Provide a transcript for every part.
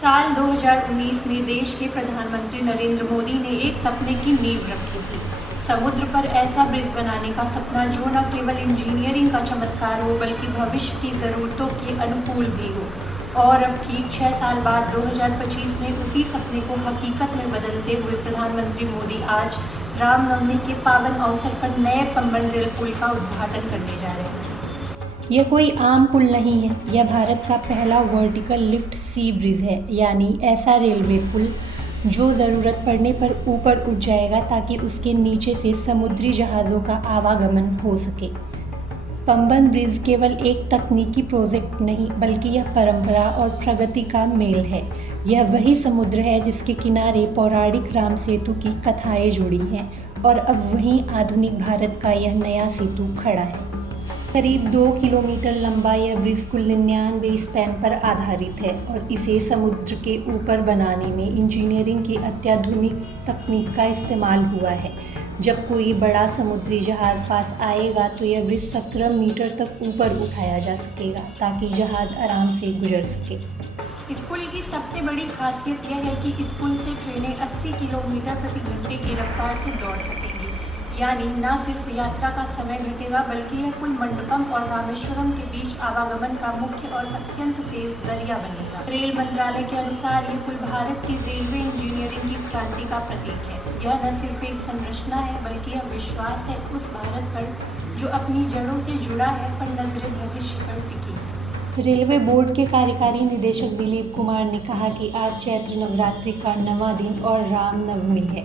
साल 2019 में देश के प्रधानमंत्री नरेंद्र मोदी ने एक सपने की नींव रखी थी। समुद्र पर ऐसा ब्रिज बनाने का सपना जो न केवल इंजीनियरिंग का चमत्कार हो बल्कि भविष्य की ज़रूरतों के अनुकूल भी हो। और अब ठीक 6 साल बाद 2025 में उसी सपने को हकीकत में बदलते हुए प्रधानमंत्री मोदी आज रामनवमी के पावन अवसर पर नए पंबन रेल पुल का उद्घाटन करने जा रहे हैं। यह कोई आम पुल नहीं है, यह भारत का पहला वर्टिकल लिफ्ट सी ब्रिज है, यानी ऐसा रेलवे पुल जो ज़रूरत पड़ने पर ऊपर उठ जाएगा ताकि उसके नीचे से समुद्री जहाज़ों का आवागमन हो सके। पंबन ब्रिज केवल एक तकनीकी प्रोजेक्ट नहीं बल्कि यह परंपरा और प्रगति का मेल है। यह वही समुद्र है जिसके किनारे पौराणिक राम सेतु की कथाएं जुड़ी हैं और अब वहीं आधुनिक भारत का यह नया सेतु खड़ा है। करीब 2 किलोमीटर लंबा यह ब्रिज कुल 99 स्पैन पर आधारित है और इसे समुद्र के ऊपर बनाने में इंजीनियरिंग की अत्याधुनिक तकनीक का इस्तेमाल हुआ है। जब कोई बड़ा समुद्री जहाज़ पास आएगा तो यह ब्रिज 17 मीटर तक ऊपर उठाया जा सकेगा ताकि जहाज़ आराम से गुजर सके। इस पुल की सबसे बड़ी खासियत यह है कि इस पुल से ट्रेनें 80 किलोमीटर प्रति घंटे की रफ्तार से दौड़ सकेंगी, यानी न सिर्फ यात्रा का समय घटेगा बल्कि यह पुल मंडपम और रामेश्वरम के बीच आवागमन का मुख्य और अत्यंत तेज जरिया बनेगा। रेल मंत्रालय के अनुसार यह पुल भारत की रेलवे इंजीनियरिंग की क्रांति का प्रतीक है। यह न सिर्फ एक संरचना है बल्कि यह विश्वास है उस भारत पर जो अपनी जड़ों से जुड़ा है पर नजरे भविष्य पर टिकी। रेलवे बोर्ड के कार्यकारी निदेशक दिलीप कुमार ने कहा कि आज चैत्र नवरात्रि का 9वां दिन और रामनवमी है।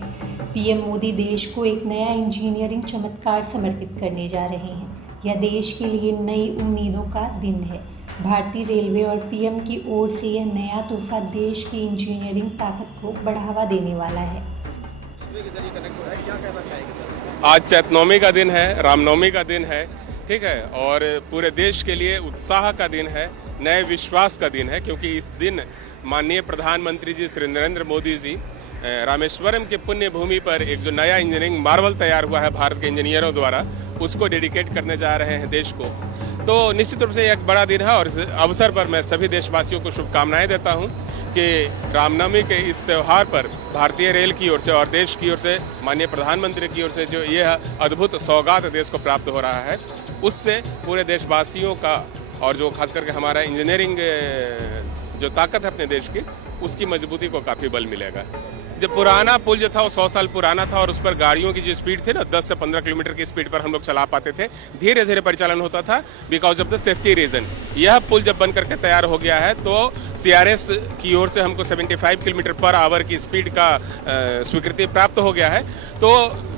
पीएम मोदी देश को एक नया इंजीनियरिंग चमत्कार समर्पित करने जा रहे हैं। यह देश के लिए नई उम्मीदों का दिन है। भारतीय रेलवे और पीएम की ओर से यह नया तोहफा देश की इंजीनियरिंग ताकत को बढ़ावा देने वाला है। आज चैत्र का दिन है, रामनवमी का दिन है, ठीक है, और पूरे देश के लिए उत्साह का दिन है, नए विश्वास का दिन है, क्योंकि इस दिन माननीय प्रधानमंत्री जी श्री नरेंद्र मोदी जी रामेश्वरम के पुण्य भूमि पर एक जो नया इंजीनियरिंग मार्वल तैयार हुआ है भारत के इंजीनियरों द्वारा, उसको डेडिकेट करने जा रहे हैं देश को। तो निश्चित रूप से एक बड़ा दिन है और इस अवसर पर मैं सभी देशवासियों को शुभकामनाएं देता हूं कि रामनवमी के इस त्यौहार पर भारतीय रेल की ओर से और देश की ओर से माननीय प्रधानमंत्री की ओर से जो यह अद्भुत सौगात देश को प्राप्त हो रहा है, उससे पूरे देशवासियों का और जो खास करके हमारा इंजीनियरिंग जो ताकत है अपने देश की, उसकी मजबूती को काफ़ी बल मिलेगा। जब पुराना पुल जो था वो 100 साल पुराना था और उस पर गाड़ियों की जो स्पीड थी ना 10 से 15 किलोमीटर की स्पीड पर हम लोग चला पाते थे, धीरे धीरे परिचालन होता था because of the safety reason. यह पुल जब बन करके तैयार हो गया है तो CRS की ओर से हमको 75 किलोमीटर पर आवर की स्पीड का स्वीकृति प्राप्त हो गया है, तो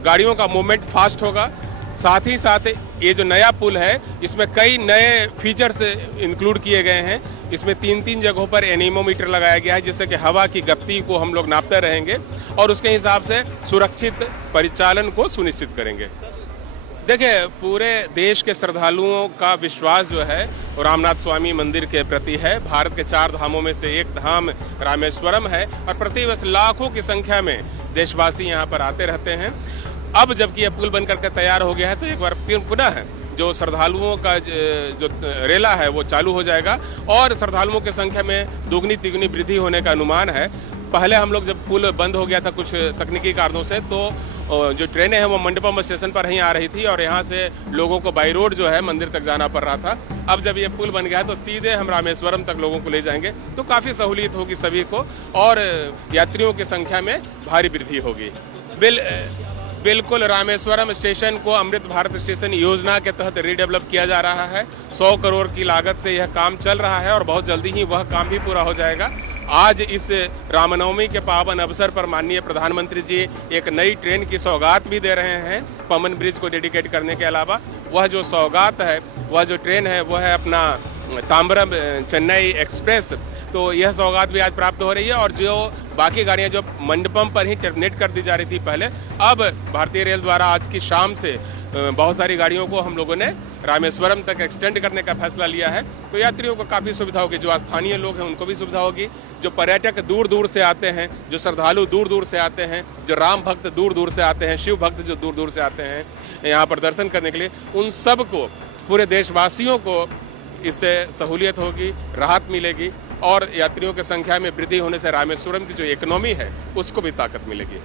गाड़ियों का मूवमेंट फास्ट होगा। साथ ही साथ ये जो नया पुल है इसमें कई नए फीचर्स इंक्लूड किए गए हैं। इसमें 3 जगहों पर एनीमोमीटर लगाया गया है जिससे कि हवा की गति को हम लोग नापते रहेंगे और उसके हिसाब से सुरक्षित परिचालन को सुनिश्चित करेंगे। देखिए, पूरे देश के श्रद्धालुओं का विश्वास जो है वो रामनाथ स्वामी मंदिर के प्रति है। भारत के 4 धामों में से एक धाम रामेश्वरम है और प्रतिवर्ष लाखों की संख्या में देशवासी यहाँ पर आते रहते हैं। अब जबकि यह पुल बन करके तैयार हो गया है तो एक बार पुनः जो श्रद्धालुओं का जो रेला है वो चालू हो जाएगा और श्रद्धालुओं की संख्या में दुगनी तिगुनी वृद्धि होने का अनुमान है। पहले हम लोग जब पुल बंद हो गया था कुछ तकनीकी कारणों से, तो जो ट्रेनें हैं वो मंडपम स्टेशन पर ही आ रही थी और यहाँ से लोगों को बाई रोड जो है मंदिर तक जाना पड़ रहा था। अब जब ये पुल बन गया है तो सीधे हम रामेश्वरम तक लोगों को ले जाएंगे, तो काफ़ी सहूलियत होगी सभी को और यात्रियों की संख्या में भारी वृद्धि होगी। बिल्कुल रामेश्वरम स्टेशन को अमृत भारत स्टेशन योजना के तहत रीडेवलप किया जा रहा है। 100 करोड़ की लागत से यह काम चल रहा है और बहुत जल्दी ही वह काम भी पूरा हो जाएगा। आज इस रामनवमी के पावन अवसर पर माननीय प्रधानमंत्री जी एक नई ट्रेन की सौगात भी दे रहे हैं पंबन ब्रिज को डेडिकेट करने के अलावा। वह जो सौगात है, वह जो ट्रेन है, वह है अपना तांबरम चेन्नई एक्सप्रेस। तो यह सौगात भी आज प्राप्त हो रही है और जो बाकी गाड़ियां जो मंडपम पर ही टर्मिनेट कर दी जा रही थी पहले, अब भारतीय रेल द्वारा आज की शाम से बहुत सारी गाड़ियों को हम लोगों ने रामेश्वरम तक एक्सटेंड करने का फैसला लिया है। तो यात्रियों को काफ़ी सुविधा होगी, जो स्थानीय लोग हैं उनको भी सुविधा होगी, जो पर्यटक दूर दूर से आते हैं, जो श्रद्धालु दूर दूर से आते हैं, जो राम भक्त दूर दूर से आते हैं, शिव भक्त जो दूर दूर से आते हैं यहाँ पर दर्शन करने के लिए, उन सब को, पूरे देशवासियों को इससे सहूलियत होगी, राहत मिलेगी और यात्रियों की संख्या में वृद्धि होने से रामेश्वरम की जो इकोनॉमी है उसको भी ताकत मिलेगी।